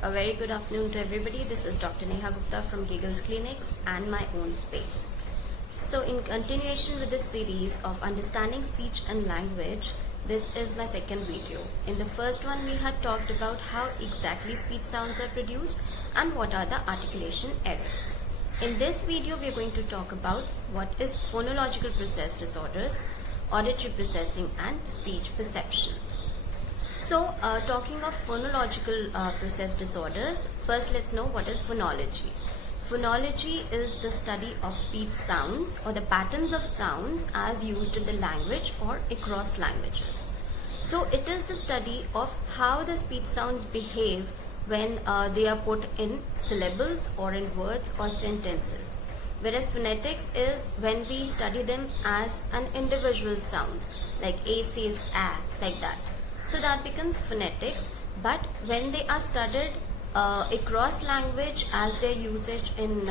A very good afternoon to everybody. This is Dr. Neha Gupta from Giggles Clinics and my own space. So in continuation with the series of understanding speech and language, this is my second video. In the first one, we had talked about how exactly speech sounds are produced and what are the articulation errors. In this video, we are going to talk about what is phonological process disorders, auditory processing and speech perception. So, talking of phonological process disorders, first let's know what is phonology. Phonology is the study of speech sounds or the patterns of sounds as used in the language or across languages. So, it is the study of how the speech sounds behave when they are put in syllables or in words or sentences. Whereas phonetics is when we study them as an individual sound, like A says A, like that. So that becomes phonetics, but when they are studied across language as their usage in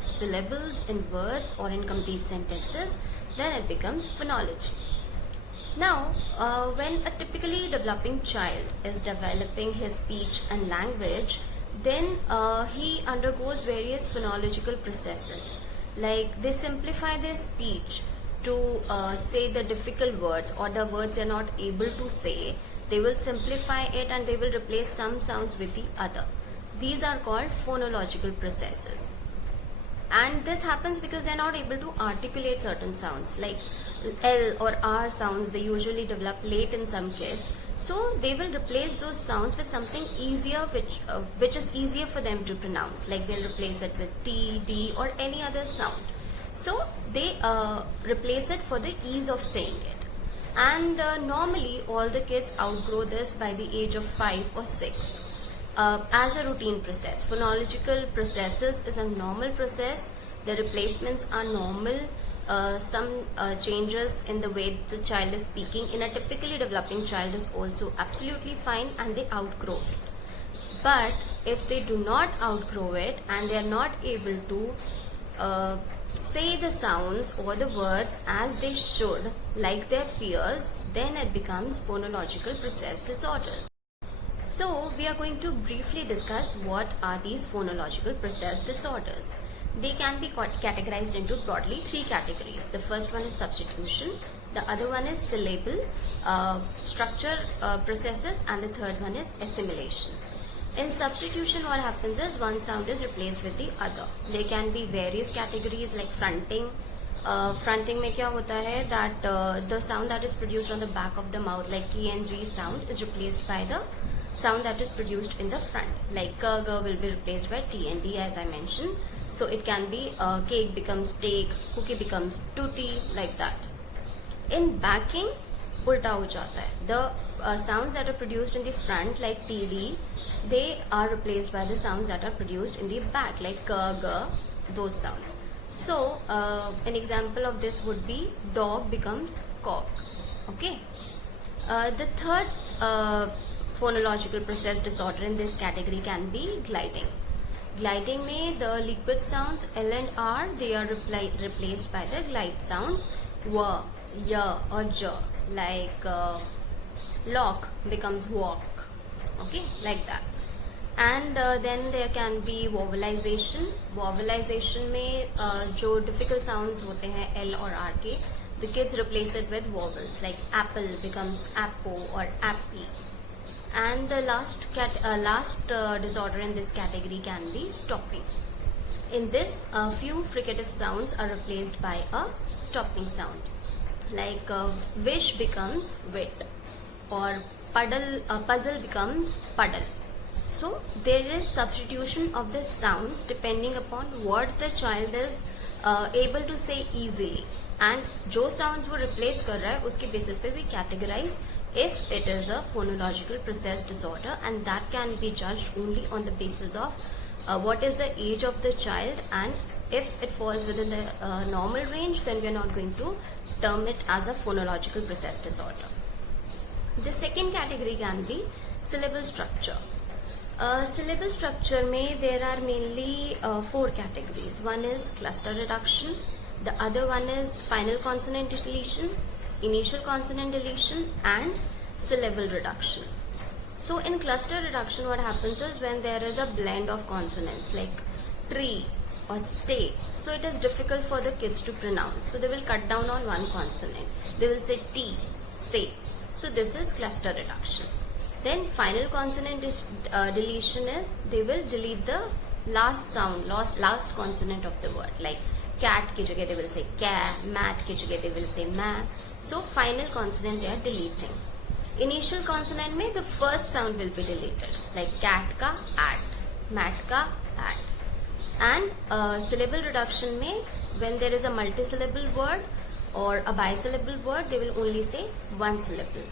syllables, in words or in complete sentences, then it becomes phonology. Now, when a typically developing child is developing his speech and language, then he undergoes various phonological processes. Like they simplify their speech to say the difficult words or the words they are not able to say. They will simplify it and they will replace some sounds with the other. These are called phonological processes. And this happens because they are not able to articulate certain sounds like L or R sounds. They usually develop late in some kids. So they will replace those sounds with something easier which is easier for them to pronounce. Like they'll replace it with T, D or any other sound. So they replace it for the ease of saying it. And normally all the kids outgrow this by the age of 5 or 6 as a routine process. Phonological processes is a normal process. The replacements are normal. Some changes in the way the child is speaking in a typically developing child is also absolutely fine and they outgrow it. But if they do not outgrow it and they are not able to say the sounds or the words as they should like their peers, then it becomes phonological process disorders. So we are going to briefly discuss what are these phonological process disorders. They can be categorized into broadly 3 categories. The first one is substitution, the other one is syllable structure processes, and the third one is assimilation. In substitution, what happens is one sound is replaced with the other. There can be various categories like fronting. Fronting में क्या होता है that the sound that is produced on the back of the mouth like K and G sound is replaced by the sound that is produced in the front. Like K, G will be replaced by T and D as I mentioned. So it can be cake becomes take, cookie becomes tutti, like that. In backing, उल्टा हो जाता है. The sounds that are produced in the front like TD, they are replaced by the sounds that are produced in the back like K, G, those sounds. So an example of this would be dog becomes cock. Okay. The third phonological process disorder in this category can be gliding. Gliding में the liquid sounds L and R, they are replaced by the glide sounds W, Y or J. Like lock becomes walk, okay, like that. And then there can be vowelization. Vowelization में जो difficult sounds होते हैं L और R के, the kids replace it with vowels like apple becomes appo or appy. And the last disorder in this category can be stopping. In this, few fricative sounds are replaced by a stopping sound. Like wish becomes wit or puzzle becomes puddle. So there is substitution of the sounds depending upon what the child is able to say easily, and जो sounds वो replace कर रहा है उसके basis पे we categorize if it is a phonological process disorder, and that can be judged only on the basis of what is the age of the child, and if it falls within the normal range, then we are not going to term it as a phonological process disorder. The second category can be syllable structure. Syllable structure में there are mainly 4 categories. One is cluster reduction, the other one is final consonant deletion, initial consonant deletion and syllable reduction. So in cluster reduction, what happens is when there is a blend of consonants like tree or stay, so it is difficult for the kids to pronounce. So they will cut down on one consonant. They will say T, say. So this is cluster reduction. Then final consonant deletion is they will delete the last sound, last consonant of the word. Like cat ki jagah they will say ca, mat ki jagah they will say ma. So final consonant they are deleting. Initial consonant में the first sound will be deleted, like cat का at, mat का at. And syllable reduction में when there is a multisyllable word or a bisyllable word, they will only say one syllable.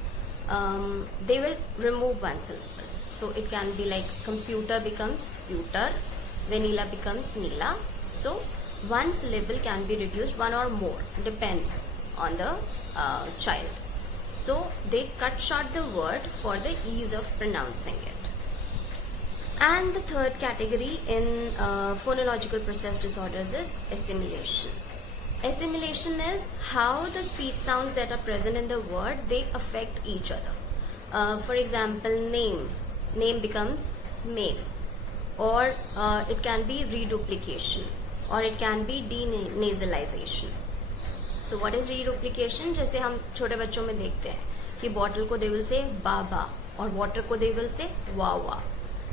They will remove one syllable. So it can be like computer becomes pewter, vanilla becomes nila. So one syllable can be reduced, one or more, depends on the child. So they cut short the word for the ease of pronouncing it. And the third category in phonological process disorders is assimilation. Assimilation is how the speech sounds that are present in the word, they affect each other. For example, name becomes male, or it can be reduplication, or it can be denasalization. So what is reduplication? जैसे हम छोटे बच्चों में देखते हैं कि bottle को they will say baba और water को they will say wawa.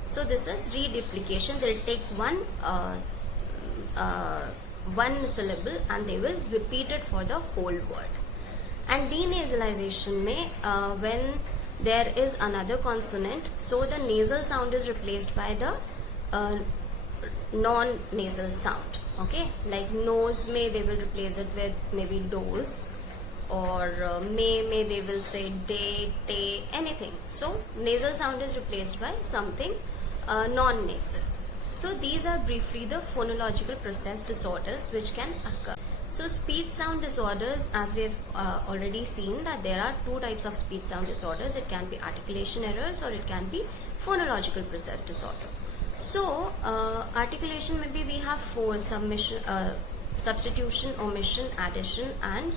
So this is reduplication. They will take one syllable and they will repeat it for the whole word. And denasalization में when there is another consonant, so the nasal sound is replaced by the non-nasal sound. Okay, like nose may they will replace it with maybe dose, or may they will say day, tay, anything. So nasal sound is replaced by something non-nasal. So these are briefly the phonological process disorders which can occur. So speech sound disorders, as we have already seen that there are two types of speech sound disorders. It can be articulation errors or it can be phonological process disorder. So articulation maybe we have four: substitution, omission, addition and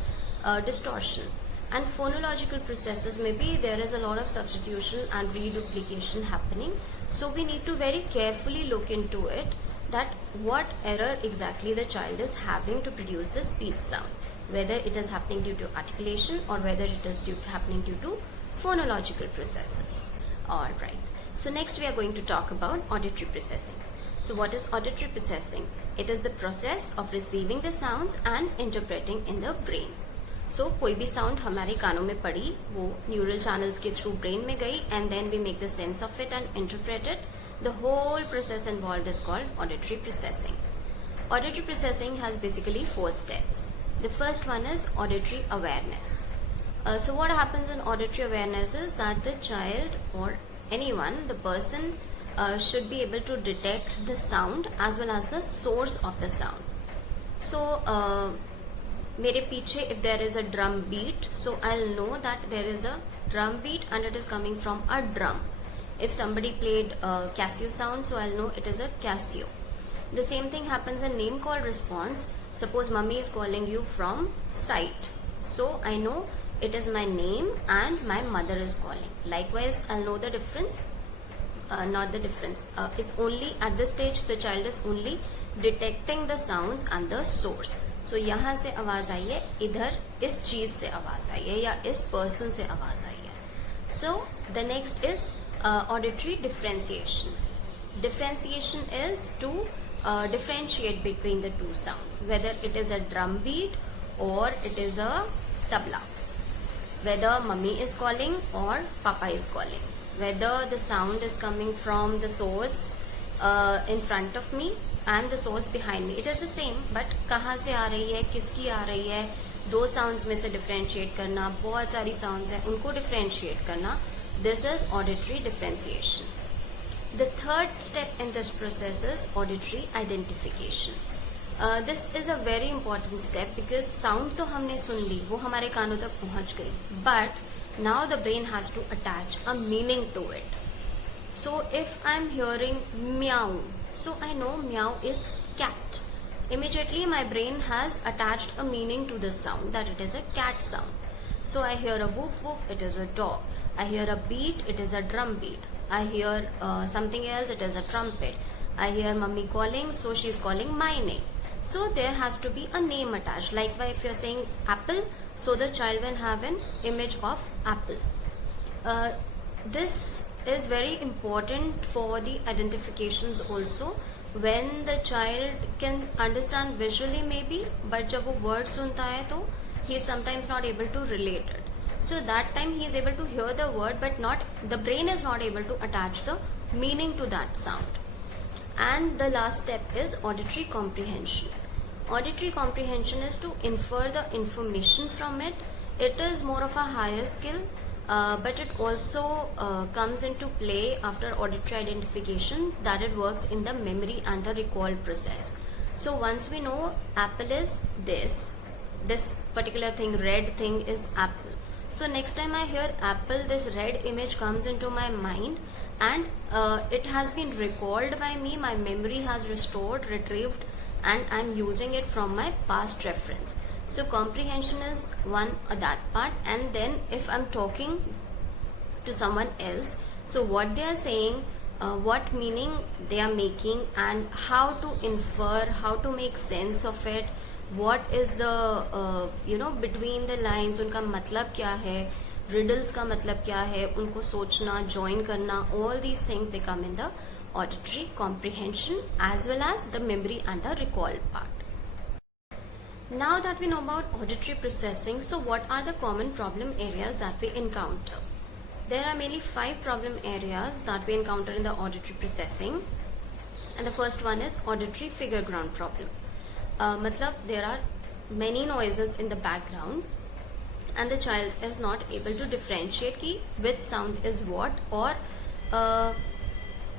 distortion. And phonological processes maybe there is a lot of substitution and reduplication happening. So we need to very carefully look into it, that what error exactly the child is having to produce the speech sound, whether it is happening due to articulation or whether it is happening due to phonological processes. Alright. So next we are going to talk about auditory processing. So what is auditory processing? It is the process of receiving the sounds and interpreting in the brain. So कोई भी sound हमारे कानों में पड़ी, वो neural channels के through brain में गई, and then we make the sense of it and interpret it. The whole process involved is called auditory processing. Auditory processing has basically 4 steps. The first one is auditory awareness. So what happens in auditory awareness is that the child or anyone, the person should be able to detect the sound as well as the source of the sound. So मेरे पीछे if there is a drum beat, so I'll know that there is a drum beat and it is coming from a drum. If somebody played Casio sound, so I'll know it is a Casio. The same thing happens in name call response. Suppose mummy is calling you from site, so I know it is my name and my mother is calling. Likewise, I'll know the difference. Not the difference. It's only at this stage the child is only detecting the sounds and the source. So यहाँ से आवाज आई है, इधर इस चीज से आवाज आई है या इस person से आवाज आई है. So the next is auditory differentiation. Differentiation is to differentiate between the two sounds, whether it is a drum beat or it is a tabla, whether mummy is calling or papa is calling, whether the sound is coming from the source in front of me and the source behind me. It is the same, but कहाँ से आ रही है, किसकी आ रही है, दो sounds में से differentiate करना, बहुत सारी sounds हैं, उनको differentiate करना. This is auditory differentiation. The third step in this process is auditory identification. This is a very important step because sound तो हमने सुन ली, वो हमारे कानों तक पहुँच गई, but now the brain has to attach a meaning to it. So if I'm hearing meow, so I know meow is cat. Immediately my brain has attached a meaning to this sound, that it is a cat sound. So I hear a woof woof, it is a dog. I hear a beat, it is a drum beat. I hear something else, it is a trumpet. I hear mummy calling, so she's calling my name. So there has to be a name attached. Likewise, if you're saying apple, so the child will have an image of apple. This is very important for the identifications also. When the child can understand visually maybe, but जब वो word सुनता है तो he is sometimes not able to relate it. So that time he is able to hear the word, but not, the brain is not able to attach the meaning to that sound. And the last step is auditory comprehension. Auditory comprehension is to infer the information from it. It is more of a higher skill, but it also comes into play after auditory identification, that it works in the memory and the recall process. So once we know apple is this particular thing, red thing is apple. So next time I hear apple, this red image comes into my mind, and it has been recalled by me, my memory has retrieved, and I'm using it from my past reference. So comprehension is one that part. And then if I'm talking to someone else, so what they are saying, what meaning they are making, and how to infer, how to make sense of it, what is the between the lines, उनका मतलब क्या है, riddles का मतलब क्या है, उनको सोचना, join करना, all these things they come in the auditory comprehension as well as the memory and the recall part. Now that we know about auditory processing, so what are the common problem areas that we encounter? There are mainly 5 problem areas that we encounter in the auditory processing, and the first one is auditory figure ground problem. Matlab there are many noises in the background and the child is not able to differentiate ki which sound is what, or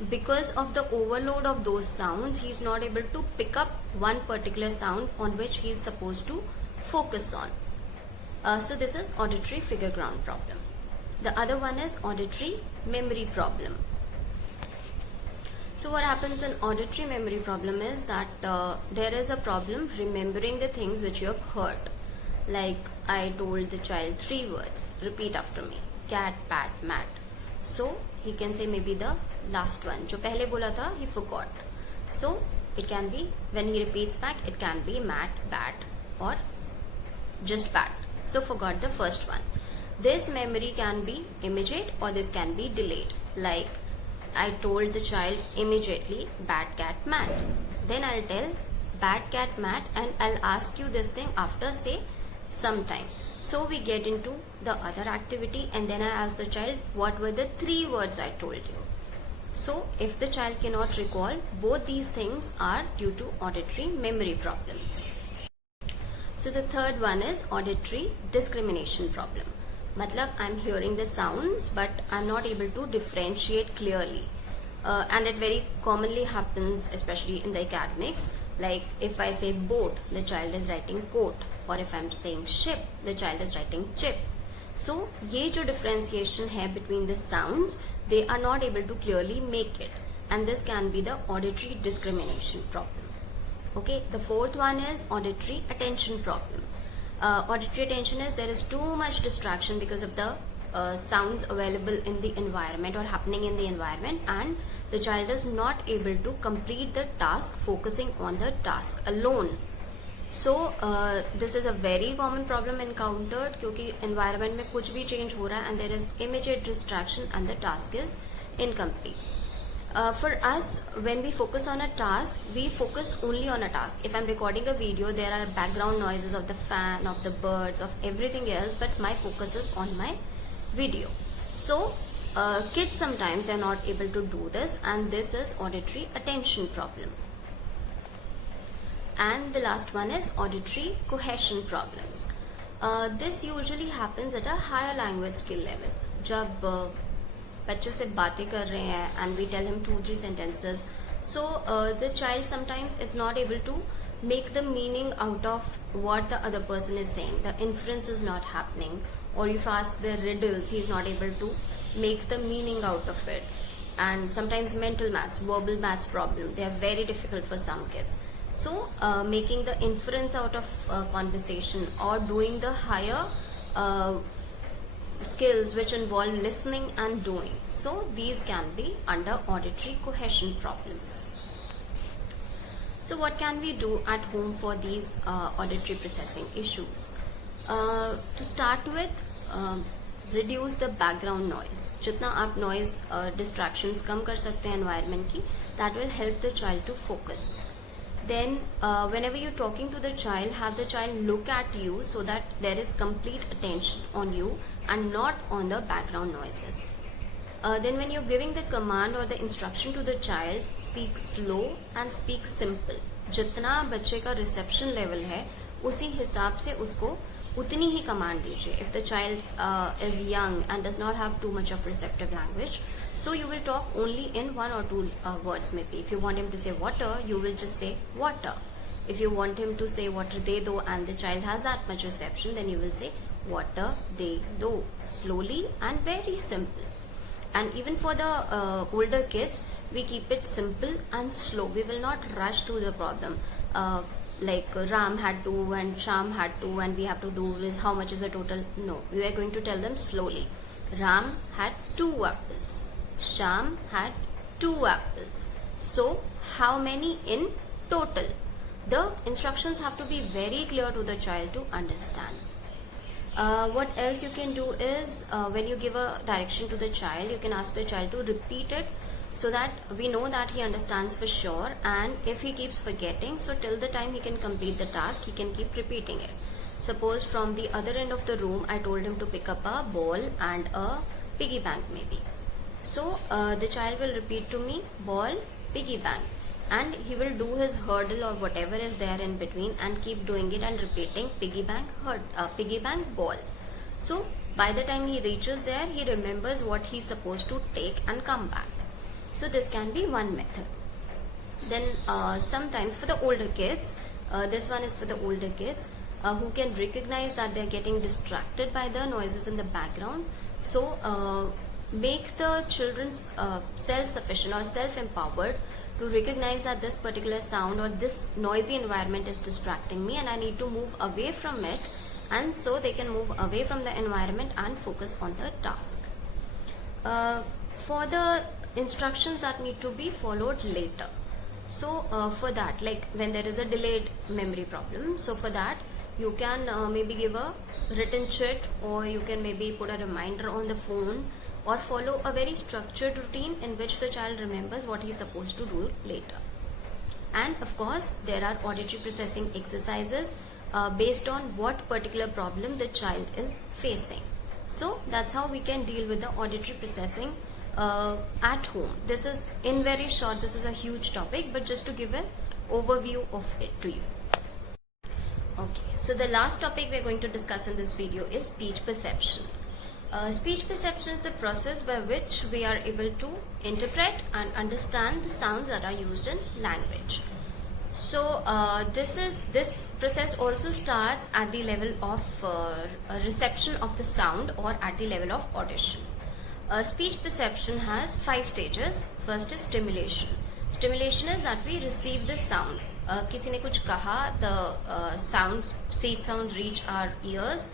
because of the overload of those sounds he is not able to pick up one particular sound on which he is supposed to focus on. So this is auditory figure ground problem. The other one is auditory memory problem. So what happens in auditory memory problem is that there is a problem remembering the things which you have heard. Like I told the child 3 words, repeat after me, cat, pat, mat. So he can say maybe the last one, जो पहले बोला था, he forgot. So it can be, when he repeats back, it can be mat, bat, or just bat. So forgot the first one. This memory can be immediate or this can be delayed. Like I told the child immediately bat, cat, mat. Then I'll tell bat, cat, mat, and I'll ask you this thing after say some time. So we get into the other activity, and then I ask the child what were the 3 words I told you. So if the child cannot recall, both these things are due to auditory memory problems. So the third one is auditory discrimination problem. Matlab I'm hearing the sounds but I'm not able to differentiate clearly, and it very commonly happens especially in the academics. Like if I say boat, the child is writing coat, or if I'm saying ship, the child is writing chip. So ये जो differentiation है between the sounds, they are not able to clearly make it, and this can be the auditory discrimination problem. Okay, the fourth one is auditory attention problem. Auditory attention is there is too much distraction because of the sounds available in the environment or happening in the environment, and the child is not able to complete the task focusing on the task alone. So this is a very common problem encountered क्योंकि environment में कुछ भी change हो रहा है and there is immediate distraction and the task is incomplete. For us, when we focus on a task, we focus only on a task. If I'm recording a video, there are background noises of the fan, of the birds, of everything else, but my focus is on my video. So kids sometimes are not able to do this, and this is auditory attention problem. And the last one is auditory cohesion problems. This usually happens at a higher language skill level. जब बच्चे से बातें कर रहे हैं and we tell him 2-3 sentences, so the child sometimes it's not able to make the meaning out of what the other person is saying. The inference is not happening, or if you ask the riddles, he is not able to make the meaning out of it. And sometimes mental maths, verbal maths problem, they are very difficult for some kids. So making the inference out of conversation or doing the higher skills which involve listening and doing. So these can be under auditory cohesion problems. So what can we do at home for these auditory processing issues? To start with, reduce the background noise. जितना आप noise distractions कम कर सकते हैं environment की, that will help the child to focus. Then whenever you're talking to the child, have the child look at you so that there is complete attention on you and not on the background noises. Then when you're giving the command or the instruction to the child, speak slow and speak simple. जितना बच्चे का reception level है उसी हिसाब से उसको उतनी ही command दीजिए. If the child is young and does not have too much of receptive language, so you will talk only in one or two words maybe. If you want him to say water, you will just say water. If you want him to say water de do and the child has that much reception, then you will say water de do, slowly and very simple. And even for the older kids, we keep it simple and slow. We will not rush through the problem. Like Ram had 2 and Sham had 2 and we have to do with how much is the total. No, we are going to tell them slowly. Ram had 2 apples. Sham had 2 apples. So how many in total? The instructions have to be very clear to the child to understand. What else you can do is when you give a direction to the child, you can ask the child to repeat it so that we know that he understands for sure. And if he keeps forgetting, so till the time he can complete the task, he can keep repeating it. Suppose from the other end of the room, I told him to pick up a ball and a piggy bank maybe. So the child will repeat to me ball, piggy bank, and he will do his hurdle or whatever is there in between and keep doing it and repeating piggy bank, piggy bank, ball. So by the time he reaches there, he remembers what he's supposed to take and come back. So this can be one method. Then sometimes for the older kids, this one is for the older kids who can recognize that they're getting distracted by the noises in the background. So make the children self-sufficient or self-empowered to recognize that this particular sound or this noisy environment is distracting me and I need to move away from it, and so they can move away from the environment and focus on the task. For the instructions that need to be followed later, so for that, like when there is a delayed memory problem, so for that you can maybe give a written chit, or you can maybe put a reminder on the phone, or follow a very structured routine in which the child remembers what he is supposed to do later. And of course there are auditory processing exercises based on what particular problem the child is facing. So that's how we can deal with the auditory processing at home. This is in very short, this is a huge topic, but just to give an overview of it to you. Okay, so the last topic we are going to discuss in this video is speech perception. Speech perception is the process by which we are able to interpret and understand the sounds that are used in language. So this process also starts at the level of reception of the sound or at the level of audition. Speech perception has 5 stages. First is stimulation. Stimulation is that we receive the sound. किसी ने कुछ कहा, the sounds, speech sounds reach our ears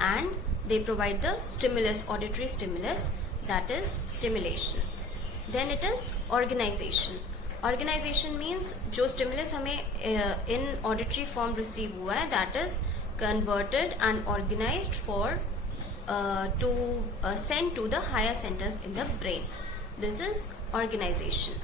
and they provide the stimulus, auditory stimulus, that is stimulation. Then it is organization. Organization means जो stimulus हमें in auditory form receive हुआ है, that is converted and organized for to send to the higher centers in the brain. This is organization.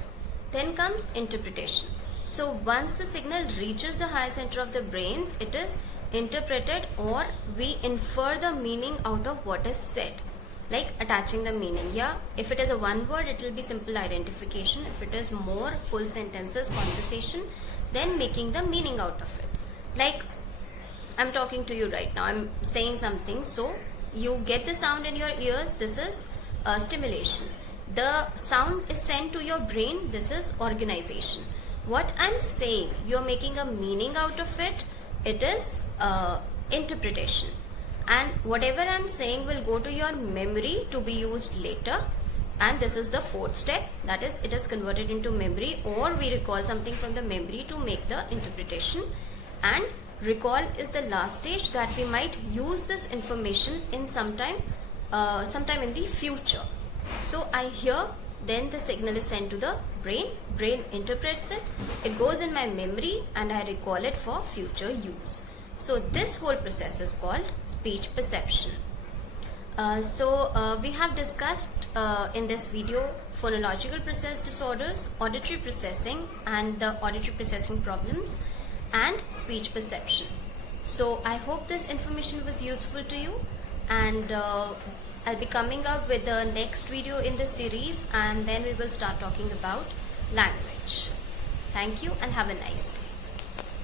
Then comes interpretation. So once the signal reaches the higher center of the brains, it is interpreted, or we infer the meaning out of what is said, like attaching the meaning. Yeah, if it is a one word, it will be simple identification. If it is more, full sentences, conversation, then making the meaning out of it. Like I'm talking to you right now, I'm saying something, so you get the sound in your ears, this is stimulation. The sound is sent to your brain, this is organization. What I'm saying, you're making a meaning out of it, it is interpretation. And whatever I'm saying will go to your memory to be used later, and this is the 4th step, that is it is converted into memory, or we recall something from the memory to make the interpretation. And recall is the last stage, that we might use this information in some time sometime in the future. So I hear, then the signal is sent to the brain interprets it, it goes in my memory and I recall it for future use. So this whole process is called speech perception. We have discussed in this video phonological process disorders, auditory processing and the auditory processing problems, and speech perception. So I hope this information was useful to you, and I'll be coming up with the next video in the series, and then we will start talking about language. Thank you and have a nice day.